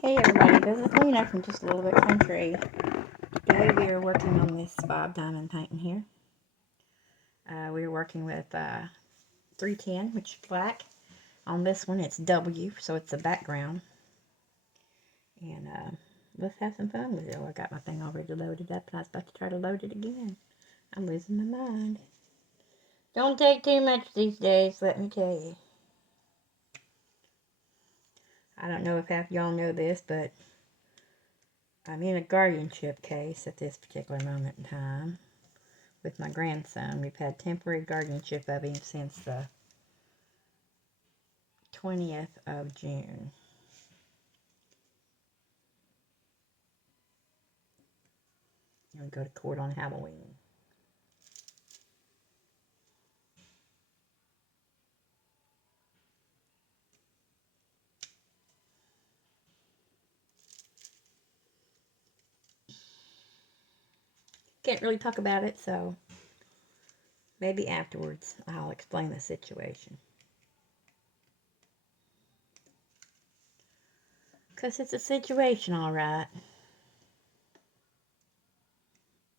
Hey everybody, this is Lena from Just a Little Bit Country. Today we are working on this Bob Diamond painting here. We are working with 310, which is black. On this one it's W, so it's a background. And let's have some fun with it. Oh, I got my thing already loaded up and I was about to try to load it again. I'm losing my mind. Don't take too much these days, let me tell you. I don't know if half y'all know this, but I'm in a guardianship case at this particular moment in time with my grandson. We've had temporary guardianship of him since the 20th of June. And we go to court on Halloween. Can't really talk about it, so maybe afterwards I'll explain the situation. Because it's a situation, all right.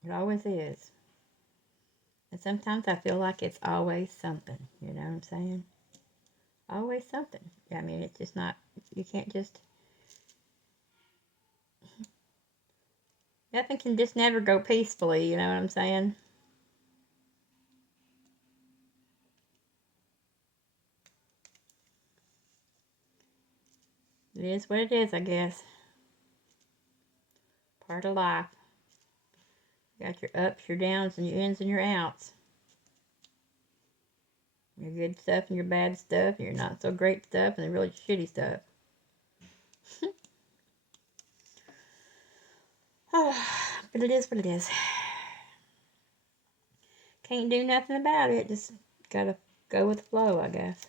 It always is. And sometimes I feel like it's always something. You know what I'm saying? Always something. I mean, it's just not, you can't just, nothing can just never go peacefully, you know what I'm saying? It is what it is, I guess. Part of life. You got your ups, your downs, and your ins and your outs. Your good stuff and your bad stuff, and your not so great stuff, and the really shitty stuff. But it is what it is. Can't do nothing about it. Just gotta go with the flow, I guess.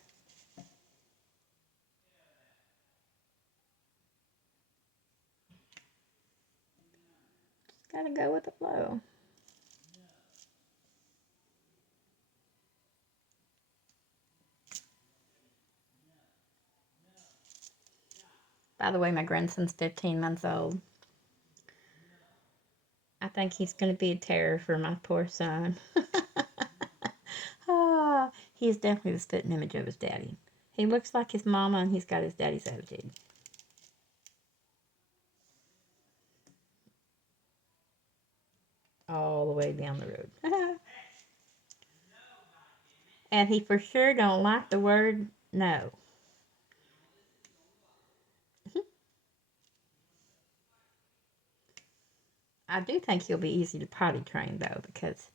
Just gotta go with the flow. By the way, my grandson's 15 months old. I think he's gonna be a terror for my poor son. He's definitely the spitting image of his daddy. He looks like his mama, and he's got his daddy's attitude. All the way down the road. And he for sure don't like the word no. I do think he'll be easy to potty train, though, because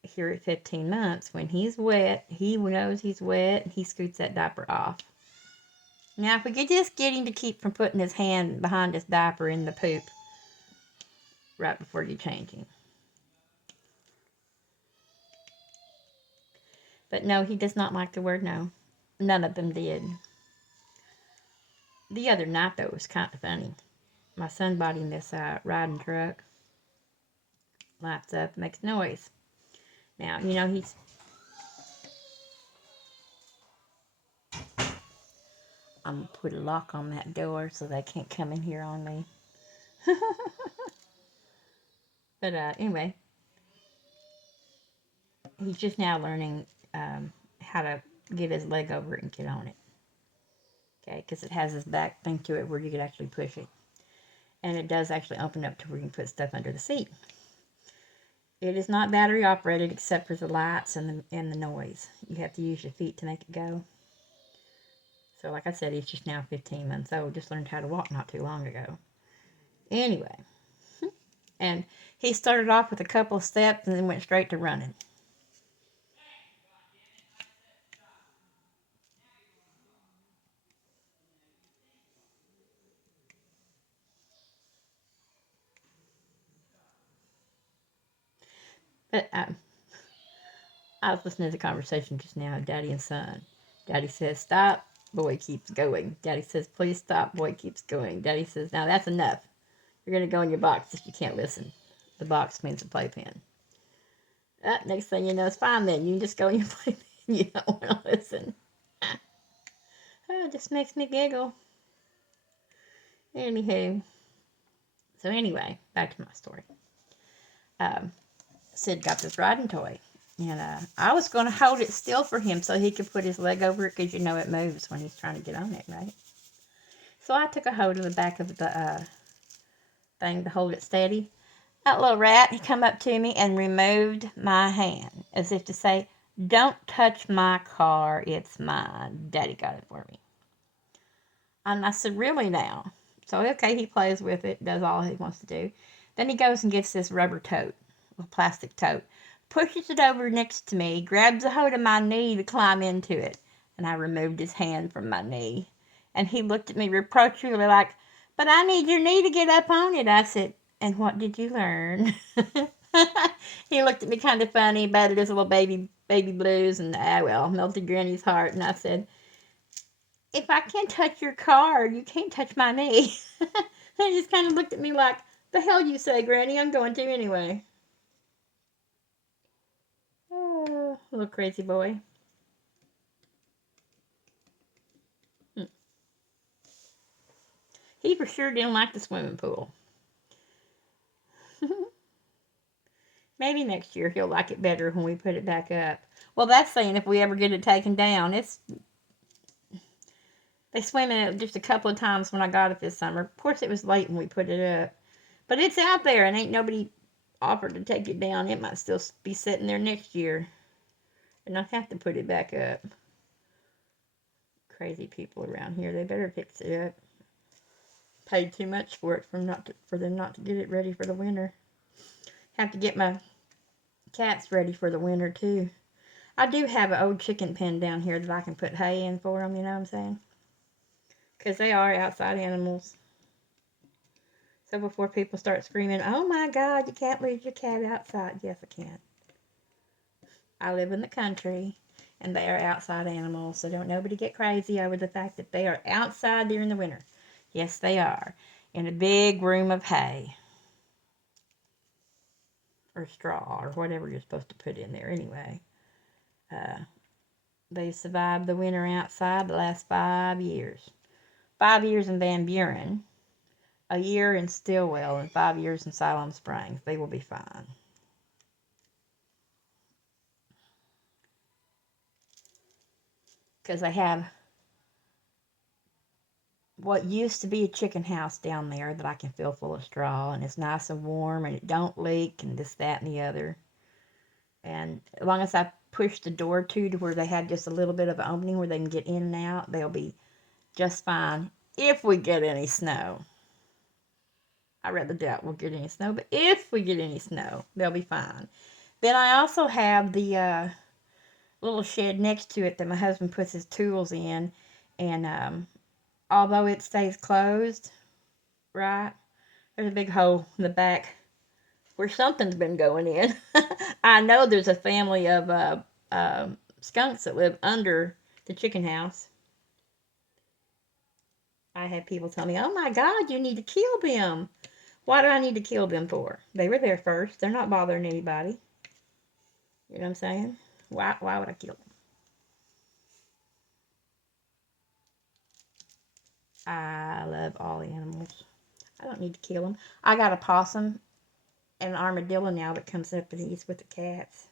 here at 15 months, when he's wet, he knows he's wet, and he scoots that diaper off. Now, if we could just get him to keep from putting his hand behind his diaper in the poop right before you change him. But no, he does not like the word no. None of them did. The other night, though, it was kind of funny. My son bought him this riding truck. Lights up, makes noise. Now, you know, I'm going to put a lock on that door so they can't come in here on me. But anyway, he's just now learning how to get his leg over it and get on it. Okay, because it has this back thing to it where you could actually push it. And it does actually open up to where you can put stuff under the seat. It is not battery operated except for the lights and the noise. You have to use your feet to make it go. So like I said, he's just now 15 months old. Just learned how to walk not too long ago. Anyway. And he started off with a couple of steps and then went straight to running. But I was listening to the conversation just now, Daddy and son. Daddy says, stop. Boy keeps going. Daddy says, please stop. Boy keeps going. Daddy says, now that's enough. You're going to go in your box if you can't listen. The box means the playpen. Next thing you know, it's fine then. You can just go in your playpen. You don't want to listen. It just makes me giggle. Anywho, so anyway, back to my story. Sid got this riding toy, and I was going to hold it still for him so he could put his leg over it, because you know it moves when he's trying to get on it, right? So I took a hold of the back of the thing to hold it steady. That little rat, he come up to me and removed my hand, as if to say, "Don't touch my car, it's mine. Daddy got it for me." And I said, "Really now?" So, okay, he plays with it, does all he wants to do. Then he goes and gets this rubber tote, a plastic tote, pushes it over next to me, grabs a hold of my knee to climb into it. And I removed his hand from my knee. And he looked at me reproachfully like, "But I need your knee to get up on it." I said, "And what did you learn?" He looked at me kind of funny, batted his little baby blues, and melted Granny's heart. And I said, "If I can't touch your car, you can't touch my knee." He just kind of looked at me like, "The hell you say, Granny? I'm going to anyway." Oh, little crazy boy. He for sure didn't like the swimming pool. Maybe next year he'll like it better when we put it back up. Well, that's saying if we ever get it taken down. They swam in it just a couple of times when I got it this summer. Of course, it was late when we put it up. But it's out there, and ain't nobody offered to take it down. It might still be sitting there next year. And I have to put it back up. Crazy people around here. They better fix it up. Paid too much for it for them not to get it ready for the winter. Have to get my cats ready for the winter too. I do have an old chicken pen down here that I can put hay in for them, you know what I'm saying? Because they are outside animals. So before people start screaming, "Oh my God, you can't leave your cat outside." Yes, I can. I live in the country, and they are outside animals, so don't nobody get crazy over the fact that they are outside during the winter. Yes, they are. In a big room of hay. Or straw, or whatever you're supposed to put in there anyway. They survived the winter outside the last 5 years. 5 years in Van Buren, a year in Stillwell, and 5 years in Siloam Springs. They will be fine. Because I have what used to be a chicken house down there that I can fill full of straw, and it's nice and warm, and it don't leak, and this, that, and the other. And as long as I push the door to where they have just a little bit of an opening where they can get in and out, they'll be just fine if we get any snow. I rather doubt we'll get any snow, but if we get any snow, they'll be fine. Then I also have the little shed next to it that my husband puts his tools in, and although it stays closed, right, there's a big hole in the back where something's been going in. I know there's a family of skunks that live under the chicken house. I had people tell me, "Oh my God, you need to kill them." Why do I need to kill them for? They were there first. They're not bothering anybody. You know what I'm saying? Why would I kill them? I love all the animals. I don't need to kill them. I got a possum and an armadillo now that comes up and eats with the cats.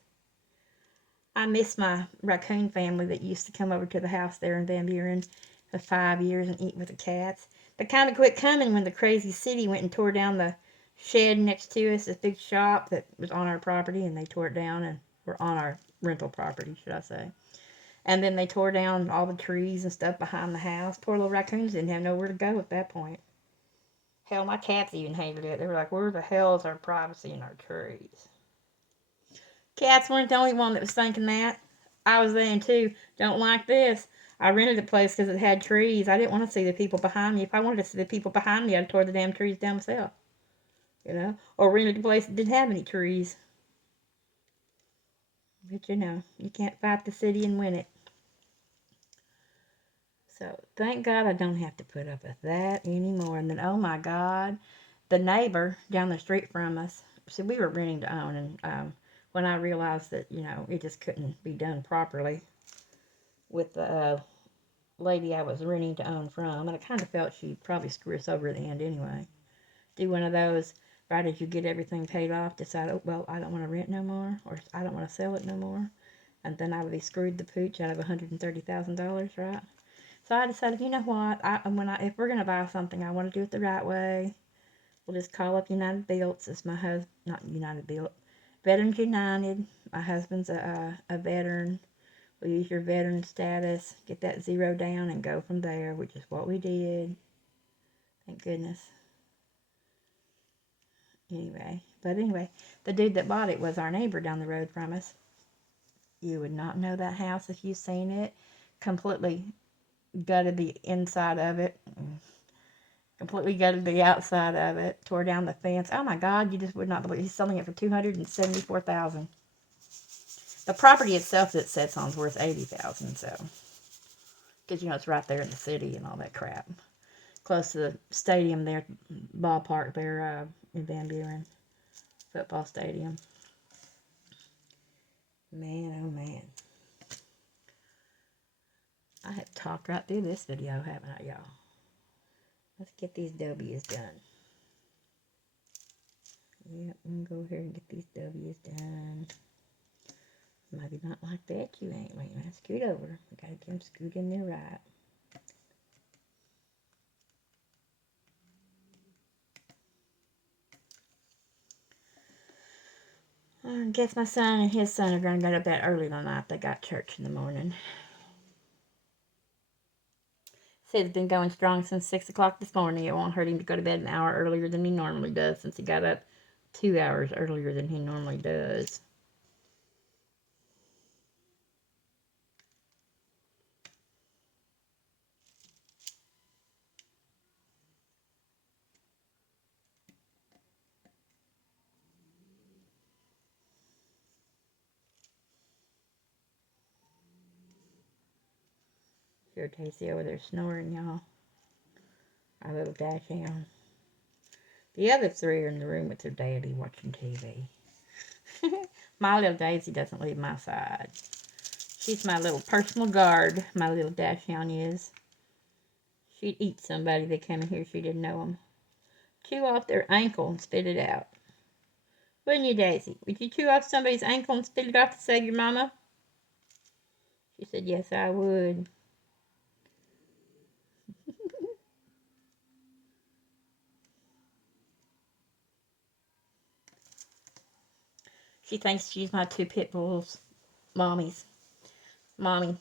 I miss my raccoon family that used to come over to the house there in Van Buren for 5 years and eat with the cats. They kind of quit coming when the crazy city went and tore down the shed next to us, this big shop that was on our property, and they tore it down, and we're on our rental property, should I say. And then they tore down all the trees and stuff behind the house. Poor little raccoons didn't have nowhere to go at that point. Hell, my cats even hated it. They were like, "Where the hell is our privacy in our trees?" Cats weren't the only one that was thinking that. I was then too. Don't like this. I rented a place because it had trees. I didn't want to see the people behind me. If I wanted to see the people behind me, I'd tore the damn trees down myself. You know? Or rented a place that didn't have any trees. But you know, you can't fight the city and win it. So thank God I don't have to put up with that anymore. And then, oh my God, the neighbor down the street from us, see, we were renting to own, and when I realized that, you know, it just couldn't be done properly with the lady I was renting to own from, and I kind of felt she'd probably screw us over at the end anyway. Do one of those right as you get everything paid off, decide, oh, well, I don't want to rent no more, or I don't want to sell it no more, and then I would be screwed the pooch out of $130,000, right? So I decided, you know what, if we're gonna buy something, I want to do it the right way. We'll just call up United Builts. It's my husband, not United Built, Veterans United. My husband's a veteran. We'll use your veteran status, get that zero down, and go from there, which is what we did. Thank goodness. Anyway, the dude that bought it was our neighbor down the road from us. You would not know that house if you've seen it. Completely gutted the inside of it. Completely gutted the outside of it. Tore down the fence. Oh my God, you just would not believe. He's selling it for $274,000. The property itself that it sits on is worth $80,000. So, because it's right there in the city and all that crap. Close to the stadium there, ballpark there in Van Buren, football stadium. Man, oh man. I have talked right through this video, haven't I, y'all? Let's get these W's done. Yep, I'm gonna go here and get these W's done. Maybe not like that, you ain't. Wait a minute, scoot over. We gotta get them scoot in there right. I guess my son and his son are gonna go to bed early tonight. They got church in the morning. Said it's been going strong since 6 o'clock this morning. It won't hurt him to go to bed an hour earlier than he normally does, since he got up 2 hours earlier than he normally does. Here, Casey over there snoring, y'all. Our little dachshund. The other three are in the room with their daddy watching TV. My little Daisy doesn't leave my side. She's my little personal guard, my little dachshund is. She'd eat somebody that came in here she didn't know them. Chew off their ankle and spit it out. Wouldn't you, Daisy? Would you chew off somebody's ankle and spit it off to save your mama? She said, yes, I would. She thinks she's my two pit bulls. Mommy,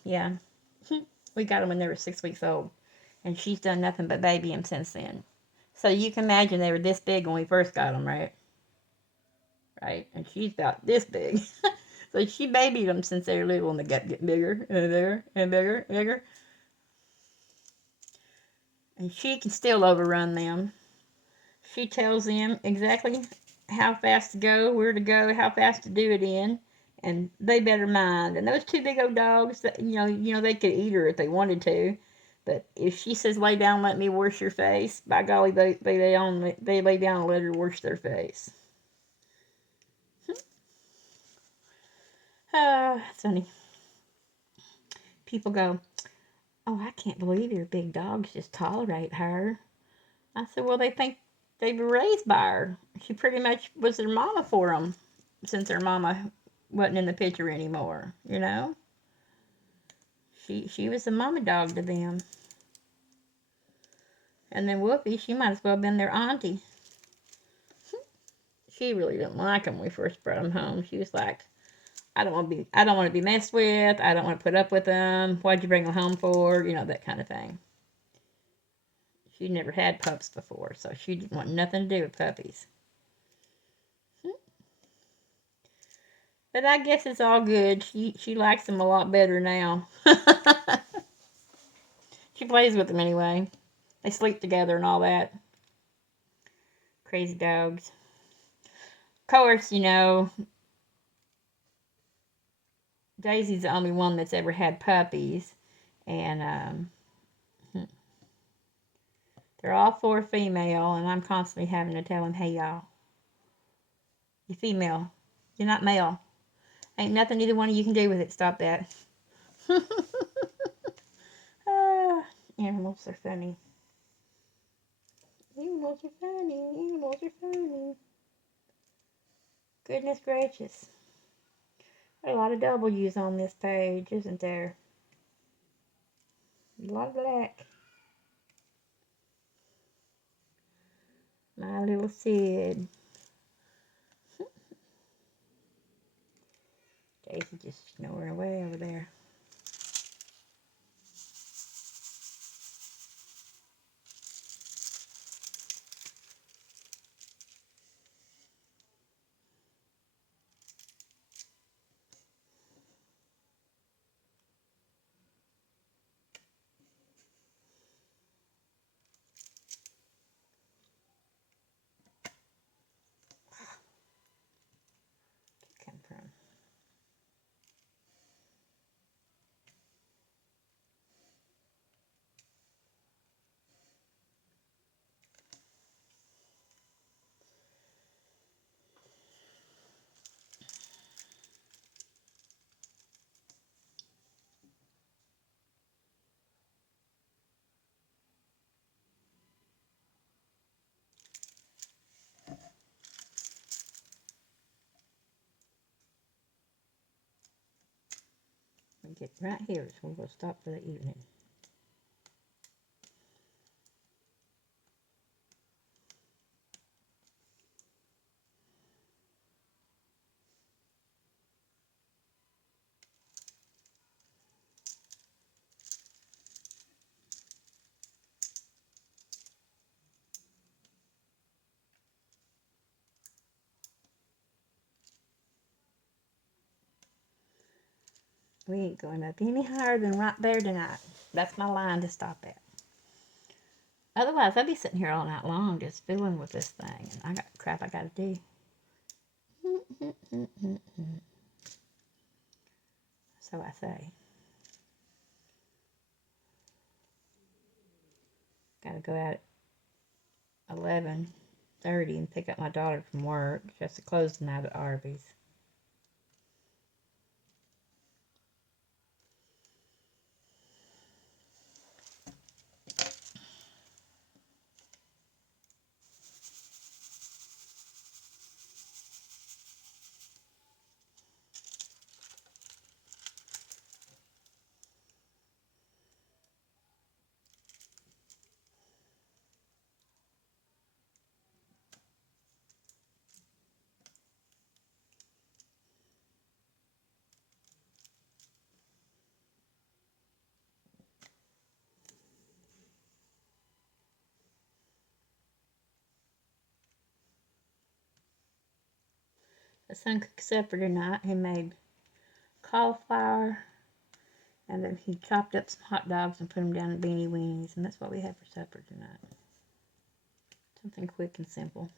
yeah. We got them when they were 6 weeks old. And she's done nothing but baby them since then. So you can imagine they were this big when we first got them, right? Right? And she's about this big. So she babied them since they were little, and they got getting bigger and bigger and bigger and bigger. And she can still overrun them. She tells them exactly how fast to go, where to go, how fast to do it in, and they better mind. And those two big old dogs, that they could eat her if they wanted to, but if she says lay down, let me wash your face, by golly, they lay down and let her wash their face. It's funny. People go, oh, I can't believe your big dogs just tolerate her. I said, well, they think they were raised by her. She pretty much was their mama for them, since their mama wasn't in the picture anymore, She was a mama dog to them. And then Whoopi, she might as well have been their auntie. She really didn't like them when we first brought them home. She was like, I don't want to be messed with. I don't want to put up with them. Why'd you bring them home for? That kind of thing. She'd never had pups before, so she didn't want nothing to do with puppies. But I guess it's all good. She likes them a lot better now. She plays with them anyway. They sleep together and all that. Crazy dogs. Of course, Daisy's the only one that's ever had puppies. And they're all four female, and I'm constantly having to tell them, hey, y'all, you're female. You're not male. Ain't nothing either one of you can do with it. Stop that. Animals are funny. Animals are funny. Animals are funny. Goodness gracious. There's a lot of W's on this page, isn't there? A lot of black. My little Sid. Daisy just snoring away over there. Come from. We get right here, so we're going to stop for the evening. We ain't going up any higher than right there tonight. That's my line to stop at. Otherwise, I'd be sitting here all night long just fooling with this thing. And I got crap I got to do. So I say. Got to go out at 11:30 and pick up my daughter from work. She has to close tonight at Arby's. The son cooked supper tonight. He made cauliflower, and then he chopped up some hot dogs and put them down in beanie weenies, and that's what we had for supper tonight. Something quick and simple.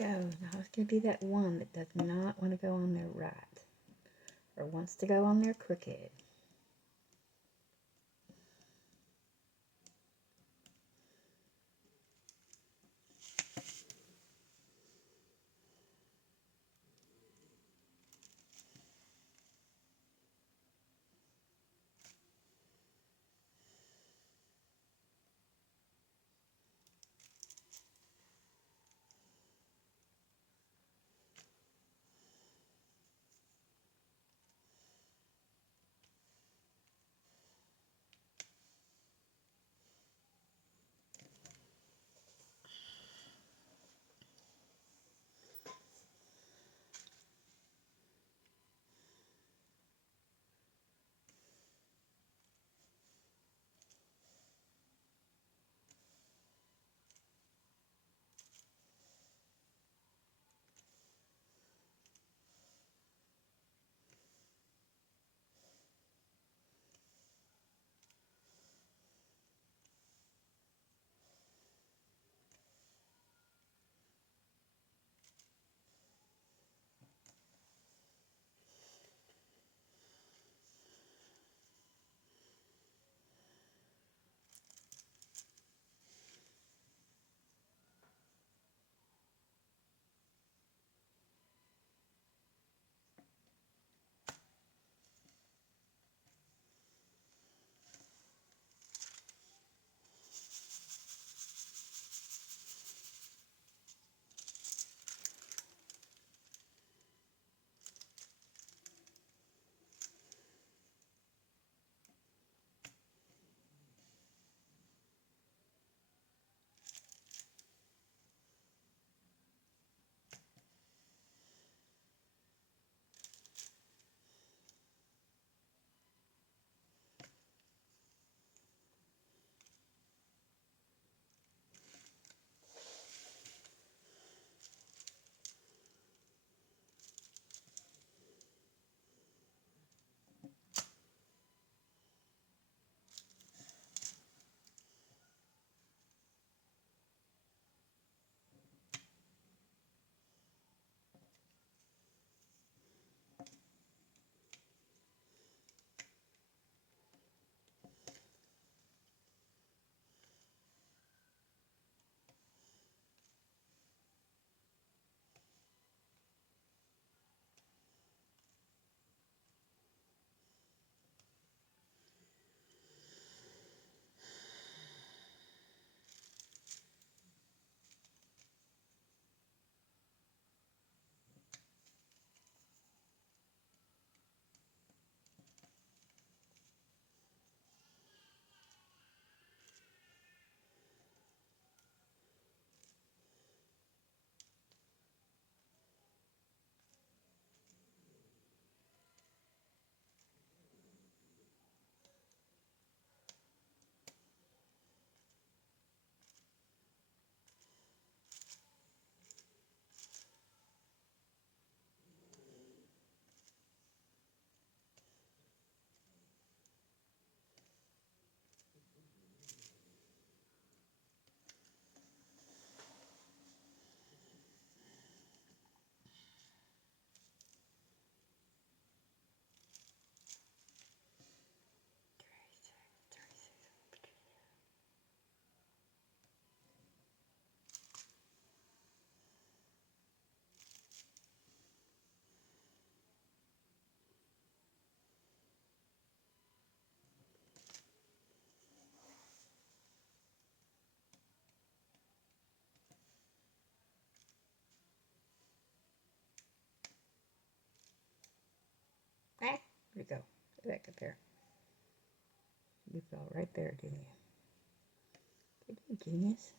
go. Now it's going to be that one that does not want to go on there right. Or wants to go on there crooked. Ah, where'd it go? Back up there. You fell right there, didn't you? Good genius.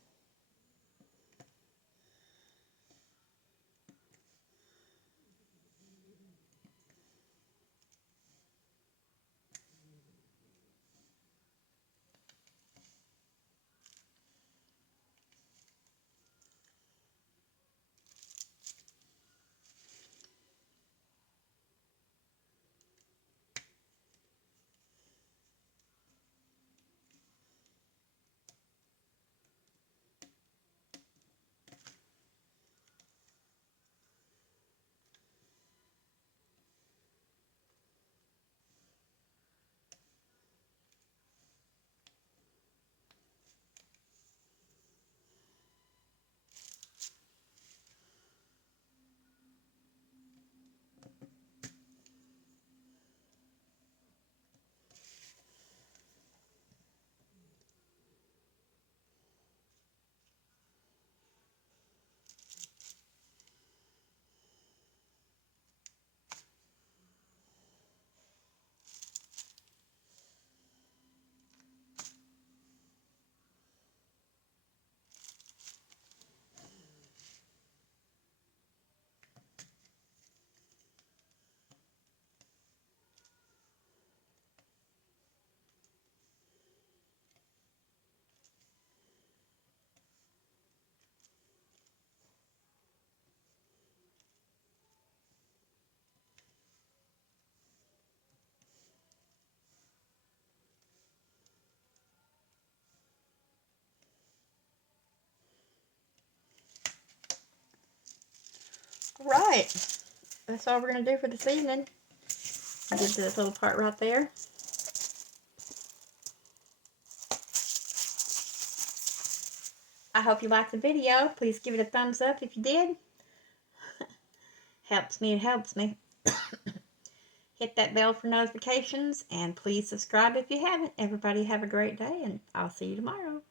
Right. That's all we're going to do for this evening. Get to this little part right there. I hope you liked the video. Please give it a thumbs up if you did. Helps me, it helps me. Hit that bell for notifications, and please subscribe if you haven't. Everybody have a great day, and I'll see you tomorrow.